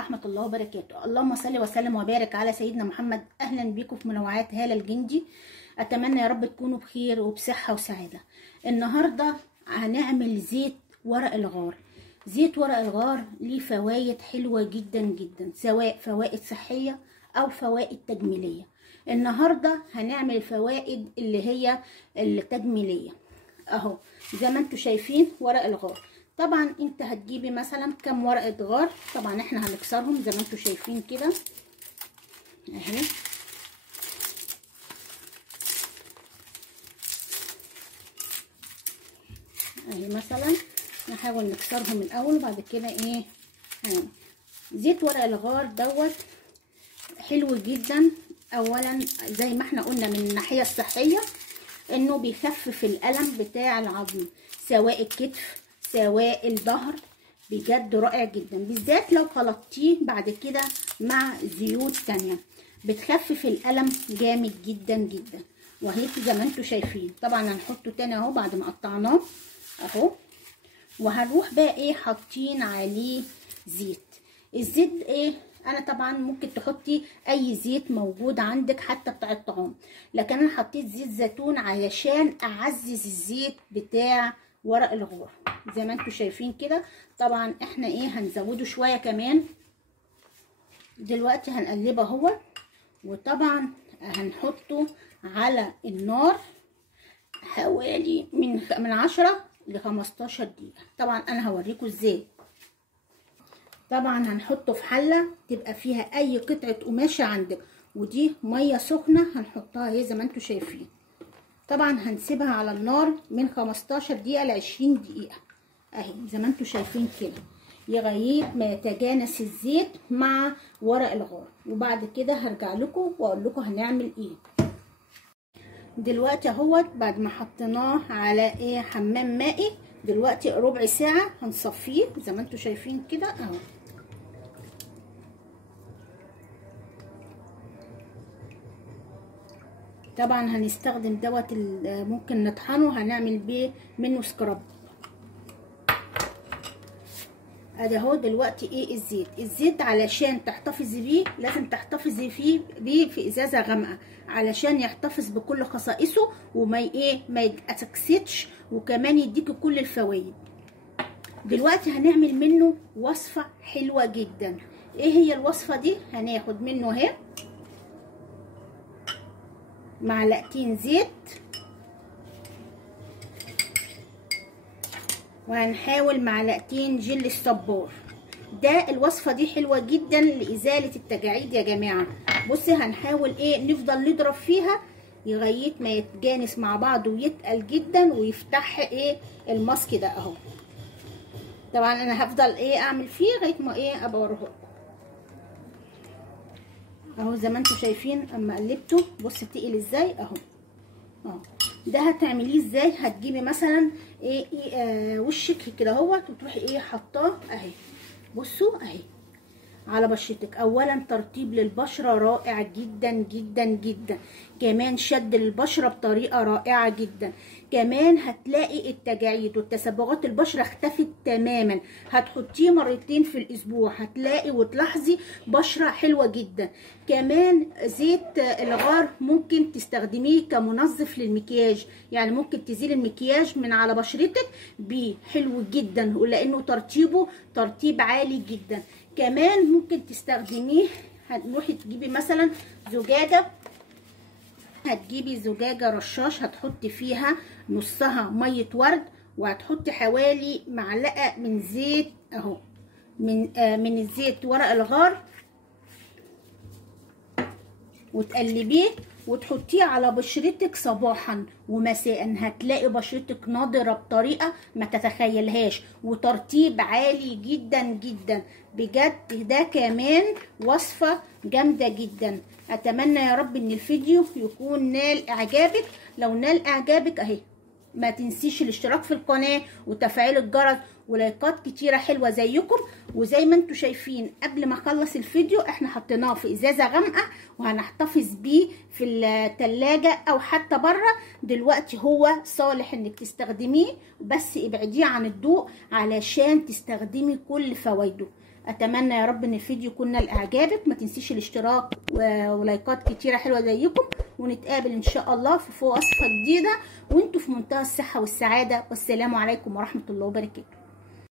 ورحمة الله وبركاته. اللهم صل وسلم وبارك على سيدنا محمد. أهلا بكم في منوعات هالة الجندي. أتمنى يا رب تكونوا بخير وبصحة وسعادة. النهاردة هنعمل زيت ورق الغار. زيت ورق الغار ليه فوائد حلوة جدا جدا، سواء فوائد صحية أو فوائد تجميلية. النهاردة هنعمل الفوائد اللي هي التجميلية. اهو زي ما انتوا شايفين ورق الغار. طبعا انت هتجيبي مثلا كام ورقه غار، طبعا احنا هنكسرهم زي ما انتوا شايفين كده اهي. اهي مثلا نحاول نكسرهم الاول وبعد كده ايه زيت ورق الغار دوت حلو جدا. اولا زي ما احنا قلنا من الناحيه الصحيه انه بيخفف الالم بتاع العظم، سواء الكتف سواء الظهر، بجد رائع جدا، بالذات لو خلطتيه بعد كده مع زيوت تانية بتخفف الالم جامد جدا جدا. وهي زي ما انتوا شايفين. طبعا هنحطه تاني اهو بعد ما قطعناه اهو، وهنروح بقى ايه حاطين عليه زيت. الزيت ايه، انا طبعا ممكن تحطي اي زيت موجود عندك حتى بتاع الطعام، لكن انا حطيت زيت زيتون علشان اعزز الزيت بتاع ورق الغار زي ما انتوا شايفين كده. طبعا احنا ايه هنزوده شويه كمان. دلوقتي هنقلبه اهو، وطبعا هنحطه على النار حوالي من 10 ل 15 دقيقه. طبعا انا هوريكم ازاي. طبعا هنحطه في حله تبقى فيها اي قطعه قماشه عندك، ودي ميه سخنه هنحطها اهي زي ما انتوا شايفين. طبعا هنسيبها على النار من 15 دقيقه ل 20 دقيقه اهي زي ما انتوا شايفين كده، لغايه ما يتجانس الزيت مع ورق الغار، وبعد كده هرجع لكم واقول لكم هنعمل ايه. دلوقتي اهوت بعد ما حطيناه على ايه حمام مائي، دلوقتي ربع ساعه هنصفيه زي ما انتوا شايفين كده اهو. طبعا هنستخدم دوت ممكن نطحنه، هنعمل بيه منه سكراب. ادي اهو. دلوقتي ايه الزيت علشان تحتفظي بيه لازم تحتفظي بيه في ازازه غامقه علشان يحتفظ بكل خصائصه وما ما يتأكسدش، وكمان يديكي كل الفوائد. دلوقتي هنعمل منه وصفه حلوه جدا. ايه هي الوصفه دي؟ هناخد منه اهي معلقتين زيت، وهنحاول معلقتين جل الصبار. ده الوصفه دي حلوه جدا لازاله التجاعيد يا جماعه. بصي هنحاول ايه نفضل نضرب فيها لغايه ما يتجانس مع بعض ويتقل جدا ويفتح ايه الماسك ده اهو. طبعا انا هفضل ايه اعمل فيه لغايه ما ايه ابقى اوريهولكم اهو زي ما انتوا شايفين. اما قلبته بصي تقل ازاي اهو. ده هتعمليه ازاي؟ هتجيبي مثلا وشك كده اهوت وتروحي ايه حطاه اهي. بصوا اهي على بشرتك. اولا ترطيب للبشره رائع جدا جدا جدا، كمان شد للبشره بطريقه رائعه جدا، كمان هتلاقي التجاعيد والتسبغات البشره اختفت تماما. هتحطيه مرتين في الاسبوع هتلاقي وتلاحظي بشره حلوه جدا. كمان زيت الغار ممكن تستخدميه كمنظف للمكياج، يعني ممكن تزيل المكياج من على بشرتك بيه، حلو جدا لانه ترطيبه ترطيب عالي جدا. كمان ممكن تستخدميه، هتروحي تجيبي مثلا زجاجه، هتجيبي زجاجه رشاش هتحطي فيها نصها ميه ورد، وهتحطي حوالي معلقه من زيت اهو من الزيت ورق الغار، وتقلبيه وتحطيه على بشرتك صباحا ومساء. هتلاقي بشرتك ناضره بطريقه ما تتخيلهاش وترطيب عالي جدا جدا بجد. ده كمان وصفه جامده جدا. اتمنى يا رب ان الفيديو يكون نال اعجابك. لو نال اعجابك اهي ما تنسيش الاشتراك في القناه وتفعيل الجرس ولايكات كتيره حلوه زيكم. وزي ما انتم شايفين قبل ما اخلص الفيديو احنا حطيناه في ازازه غامقه وهنحتفظ بيه في التلاجة او حتى بره. دلوقتي هو صالح انك تستخدميه، بس ابعديه عن الضوء علشان تستخدمي كل فوائده. اتمنى يا رب ان الفيديو يكون نال اعجابك. ما تنسيش الاشتراك ولايكات كتيره حلوه زيكم، ونتقابل ان شاء الله في وصفه جديده وانتوا في منتهى الصحه والسعاده. والسلام عليكم ورحمه الله وبركاته.